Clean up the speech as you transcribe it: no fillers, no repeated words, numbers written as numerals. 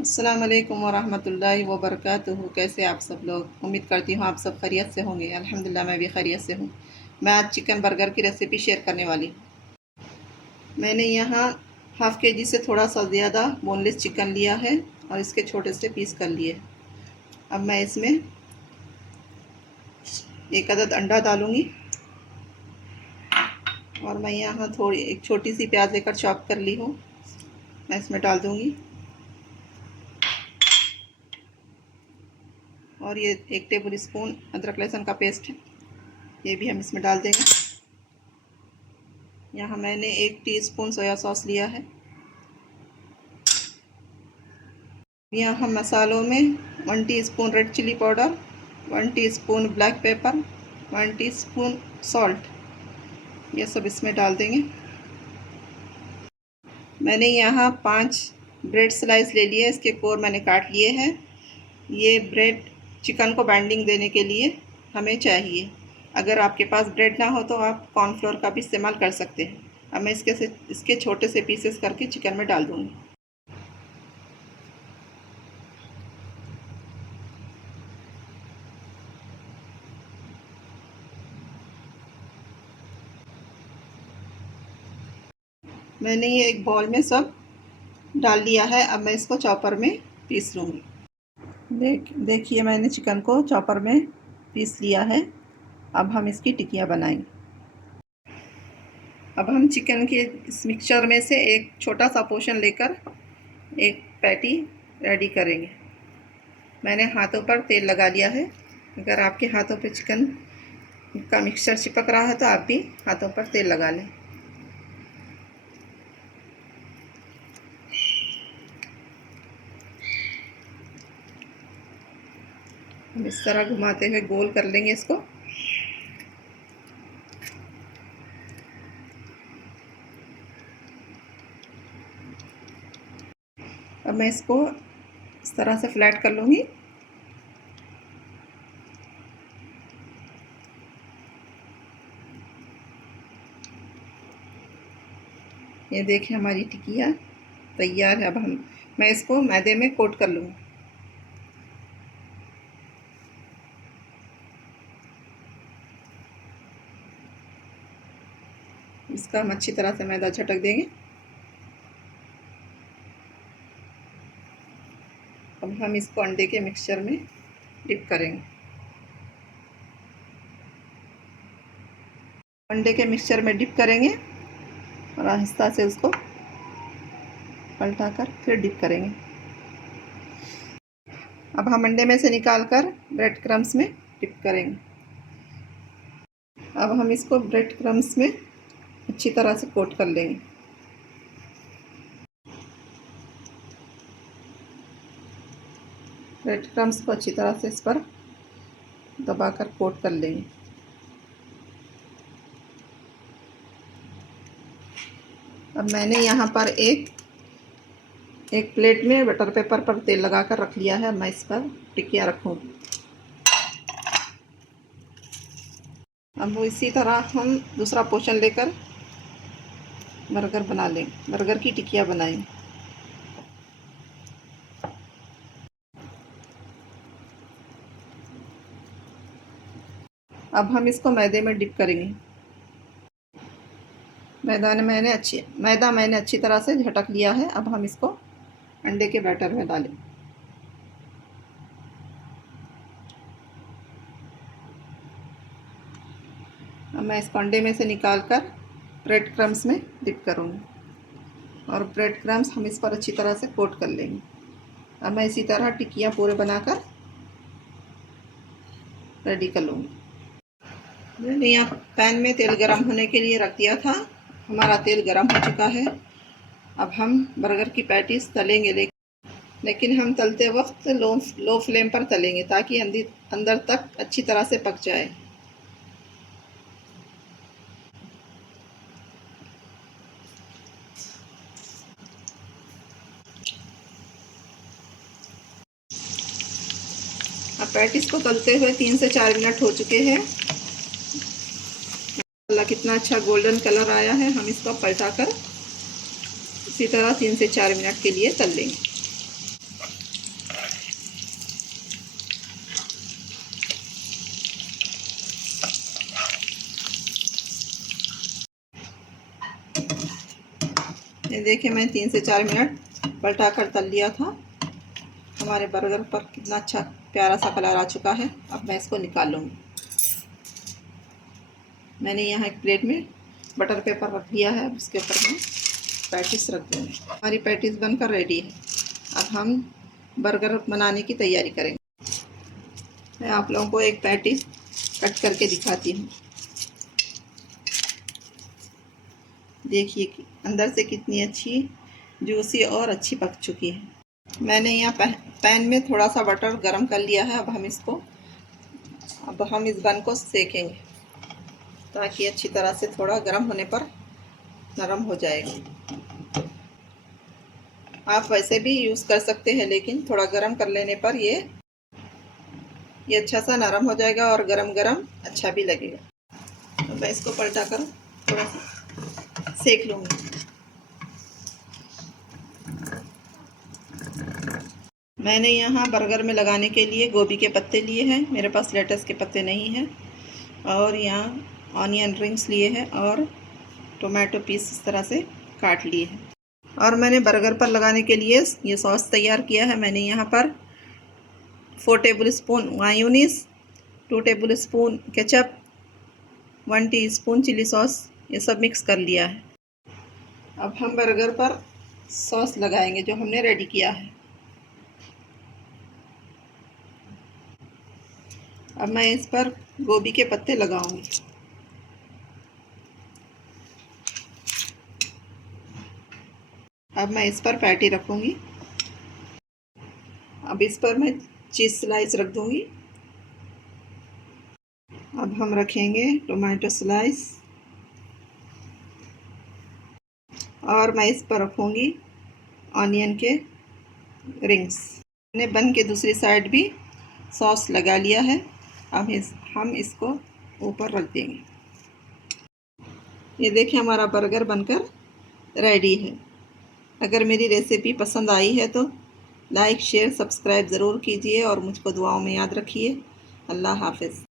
अस्सलाम वालेकुम वरहमतुल्लाहि वबरकातुहू। कैसे आप सब लोग? उम्मीद करती हूँ आप सब खैरियत से होंगे। अल्हम्दुलिल्लाह मैं भी खैरियत से हूँ। मैं आज चिकन बर्गर की रेसिपी शेयर करने वाली हूँ। मैंने यहाँ हाफ़ के जी से थोड़ा सा ज़्यादा बोनलेस चिकन लिया है और इसके छोटे से पीस कर लिए। अब मैं इसमें एक अदद अंडा डालूँगी और मैं यहाँ थोड़ी एक छोटी सी प्याज लेकर चॉप कर ली हूँ, मैं इसमें डाल दूँगी। और ये 1 टेबल स्पून अदरक लहसुन का पेस्ट है, ये भी हम इसमें डाल देंगे। यहाँ मैंने 1 टीस्पून सोया सॉस लिया है। यहाँ हम मसालों में 1 teaspoon red chilli powder, 1 teaspoon black pepper, 1 teaspoon salt, ये सब इसमें डाल देंगे। मैंने यहाँ 5 ब्रेड स्लाइस ले लिए, इसके कोर मैंने काट लिए हैं। ये ब्रेड चिकन को बाइंडिंग देने के लिए हमें चाहिए। अगर आपके पास ब्रेड ना हो तो आप कॉर्नफ्लोर का भी इस्तेमाल कर सकते हैं। अब मैं इसके छोटे से पीसेस करके चिकन में डाल दूँगी। मैंने ये एक बाउल में सब डाल लिया है। अब मैं इसको चॉपर में पीस लूँगी। देखिए मैंने चिकन को चॉपर में पीस लिया है। अब हम इसकी टिक्कियाँ बनाएंगे। अब हम चिकन के इस मिक्सचर में से एक छोटा सा पोर्शन लेकर एक पैटी रेडी करेंगे। मैंने हाथों पर तेल लगा लिया है। अगर आपके हाथों पे चिकन का मिक्सचर चिपक रहा है तो आप भी हाथों पर तेल लगा लें। हम इस तरह घुमाते हुए गोल कर लेंगे इसको। अब मैं इसको इस तरह से फ्लैट कर लूँगी। ये देखिए हमारी टिकिया तैयार है। अब मैं इसको मैदे में कोट कर लूँगी। इसका हम अच्छी तरह से मैदा झटक देंगे। अब हम इसको अंडे के मिक्सचर में डिप करेंगे। अंडे के मिक्सचर में डिप करेंगे और आहिस्ता से उसको पलटाकर फिर डिप करेंगे। अब हम अंडे में से निकाल कर ब्रेड क्रम्स में डिप करेंगे। अब हम इसको ब्रेड क्रम्स में अच्छी तरह से कोट कर लेंगे। ब्रेड क्रम्स को अच्छी तरह से इस पर दबाकर कोट कर लेंगे। अब मैंने यहाँ पर एक प्लेट में बटर पेपर पर तेल लगाकर रख लिया है। मैं इस पर टिक्कियाँ रखूँगी। अब वो इसी तरह हम दूसरा पोर्शन लेकर बर्गर बना लेंगे, बर्गर की टिक्कियाँ बनाएंगे। अब हम इसको मैदे में डिप करेंगे। मैदा मैंने अच्छी तरह से झटक लिया है। अब हम इसको अंडे के बैटर में डालें। अब मैं इसको अंडे में से निकाल कर ब्रेड क्रम्स में डिप करूँगी और ब्रेड क्रम्स हम इस पर अच्छी तरह से कोट कर लेंगे। अब मैं इसी तरह टिक्कियाँ पूरे बनाकर रेडी कर लूँगी। मैंने यहाँ पैन में तेल गरम होने के लिए रख दिया था। हमारा तेल गरम हो चुका है। अब हम बर्गर की पैटीज तलेंगे, लेकिन हम तलते वक्त लो फ्लेम पर तलेंगे ताकि अंदर तक अच्छी तरह से पक जाए। अब पैटीज को तलते हुए 3 से 4 मिनट हो चुके हैं। कितना अच्छा गोल्डन कलर आया है। हम इसको पलटाकर इसी तरह 3 से 4 मिनट के लिए तल लेंगे। ये देखिए मैं 3 से 4 मिनट पलटा कर तल लिया था। हमारे बर्गर पर कितना अच्छा प्यारा सा कलर आ चुका है। अब मैं इसको निकाल लूँगी। मैंने यहाँ एक प्लेट में बटर पेपर रख दिया है। अब इसके ऊपर मैं पैटीज रख दूँगी। हमारी पैटीज बनकर रेडी है। अब हम बर्गर बनाने की तैयारी करेंगे। मैं आप लोगों को एक पैटीज कट करके दिखाती हूँ। देखिए कि अंदर से कितनी अच्छी जूसी और अच्छी पक चुकी है। मैंने यहाँ पैन में थोड़ा सा बटर गरम कर लिया है। अब हम इस बन को सेकेंगे ताकि अच्छी तरह से थोड़ा गरम होने पर नरम हो जाएगा। आप वैसे भी यूज़ कर सकते हैं, लेकिन थोड़ा गरम कर लेने पर ये अच्छा सा नरम हो जाएगा और गरम गरम अच्छा भी लगेगा। तो मैं इसको पलटा कर थोड़ा सा सेक लूँगी। मैंने यहाँ बर्गर में लगाने के लिए गोभी के पत्ते लिए हैं। मेरे पास लेटस के पत्ते नहीं हैं। और यहाँ ऑनियन रिंग्स लिए हैं और टोमेटो पीस इस तरह से काट लिए हैं। और मैंने बर्गर पर लगाने के लिए ये सॉस तैयार किया है। मैंने यहाँ पर 4 tablespoon mayonnaise, 2 tablespoon ketchup, 1 teaspoon chilli sauce, ये सब मिक्स कर लिया है। अब हम बर्गर पर सॉस लगाएंगे जो हमने रेडी किया है। अब मैं इस पर गोभी के पत्ते लगाऊंगी। अब मैं इस पर पैटी रखूंगी। अब इस पर मैं चीज़ स्लाइस रख दूंगी। अब हम रखेंगे टोमेटो स्लाइस और मैं इस पर रखूंगी ऑनियन के रिंग्स। मैंने बन के दूसरी साइड भी सॉस लगा लिया है। अब हम इसको ऊपर रख देंगे। ये देखिए हमारा बर्गर बनकर रेडी है। अगर मेरी रेसिपी पसंद आई है तो लाइक शेयर सब्सक्राइब ज़रूर कीजिए और मुझको दुआओं में याद रखिए। अल्लाह हाफ़िज़।